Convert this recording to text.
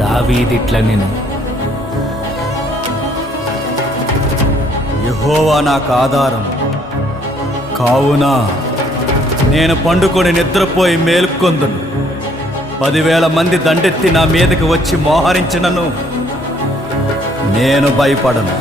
దావీదిట్ల నేను యెహోవా నాకు ఆధారం కావున నేను పండుకొని నిద్రపోయి మేలుకొందును. 10,000 మంది దండెత్తి నా మీదకి వచ్చి మోహరించినను నేను భయపడను.